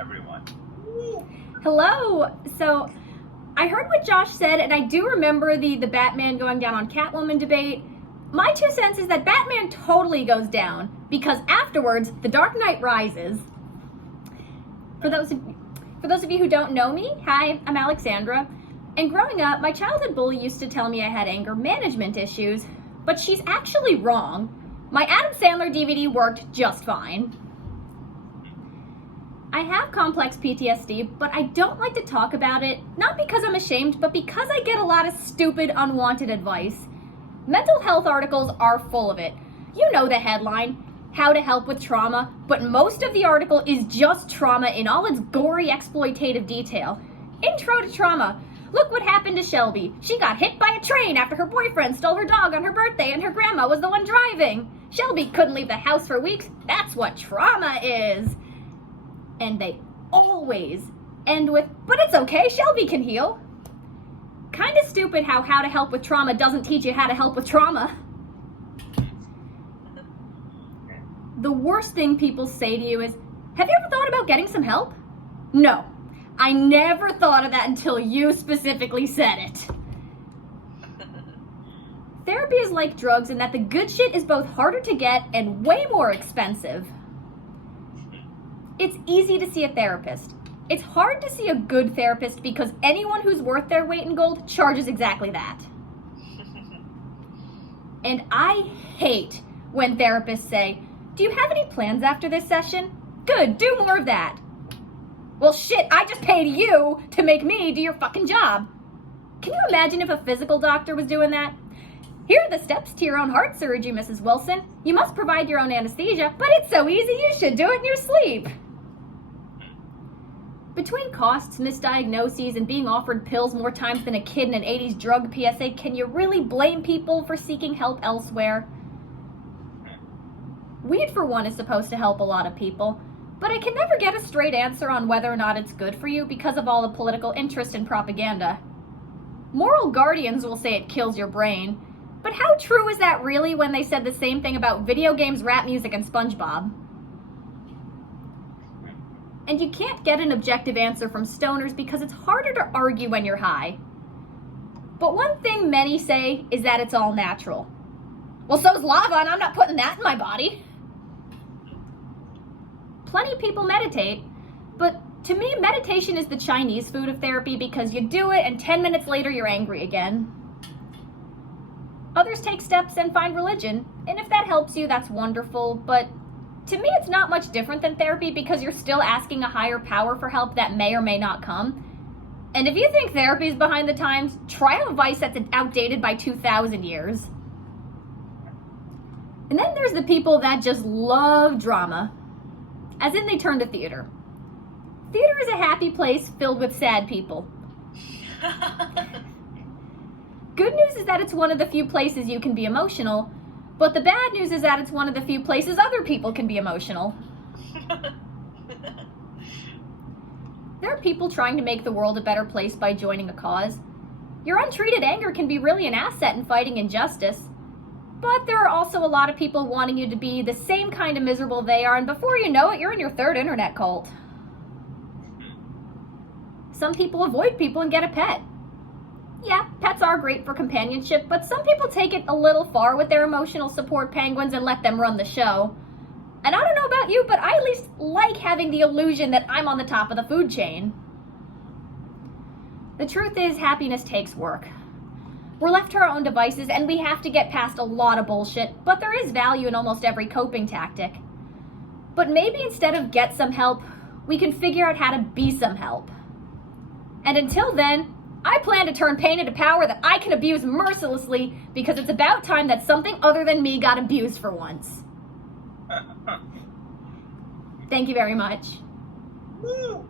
everyone. Hello. So, I heard what Josh said, and I do remember the Batman going down on Catwoman debate. My 2 cents is that Batman totally goes down, because afterwards, The Dark Knight rises. For those of you who don't know me, hi, I'm Alexandra. And growing up, my childhood bully used to tell me I had anger management issues, but she's actually wrong. My Adam Sandler DVD worked just fine. I have complex PTSD, but I don't like to talk about it, not because I'm ashamed, but because I get a lot of stupid, unwanted advice. Mental health articles are full of it. You know the headline, How to Help with Trauma, but most of the article is just trauma in all its gory, exploitative detail. Intro to trauma. Look what happened to Shelby. She got hit by a train after her boyfriend stole her dog on her birthday and her grandma was the one driving. Shelby couldn't leave the house for weeks. That's what trauma is. And they always end with, but it's okay, Shelby can heal. Kinda stupid how to help with trauma doesn't teach you how to help with trauma. The worst thing people say to you is, have you ever thought about getting some help? No, I never thought of that until you specifically said it. Therapy is like drugs in that the good shit is both harder to get and way more expensive. It's easy to see a therapist. It's hard to see a good therapist because anyone who's worth their weight in gold charges exactly that. And I hate when therapists say, do you have any plans after this session? Good, do more of that. Well, shit, I just paid you to make me do your fucking job. Can you imagine if a physical doctor was doing that? Here are the steps to your own heart surgery, Mrs. Wilson. You must provide your own anesthesia, but it's so easy you should do it in your sleep. Between costs, misdiagnoses, and being offered pills more times than a kid in an 80s drug PSA, can you really blame people for seeking help elsewhere? Weed, for one, is supposed to help a lot of people, but I can never get a straight answer on whether or not it's good for you because of all the political interest and propaganda. Moral guardians will say it kills your brain, but how true is that really when they said the same thing about video games, rap music, and SpongeBob? And you can't get an objective answer from stoners because it's harder to argue when you're high. But one thing many say is that it's all natural. Well, so's lava, and I'm not putting that in my body. Plenty of people meditate, but to me, meditation is the Chinese food of therapy because you do it and 10 minutes later you're angry again. Others take steps and find religion, and if that helps you, that's wonderful, but to me, it's not much different than therapy because you're still asking a higher power for help that may or may not come. And if you think therapy is behind the times, try a vice that's outdated by 2,000 years. And then there's the people that just love drama, as in they turn to theater. Theater is a happy place filled with sad people. Good news is that it's one of the few places you can be emotional, but the bad news is that it's one of the few places other people can be emotional. There are people trying to make the world a better place by joining a cause. Your untreated anger can be really an asset in fighting injustice, but there are also a lot of people wanting you to be the same kind of miserable they are, and before you know it, you're in your third internet cult. Some people avoid people and get a pet. Yeah, pets are great for companionship, but some people take it a little far with their emotional support penguins and let them run the show. And I don't know about you, but I at least like having the illusion that I'm on the top of the food chain. The truth is, happiness takes work. We're left to our own devices and we have to get past a lot of bullshit, but there is value in almost every coping tactic. But maybe instead of get some help, we can figure out how to be some help. And until then, I plan to turn pain into power that I can abuse mercilessly because it's about time that something other than me got abused for once. Thank you very much. Woo!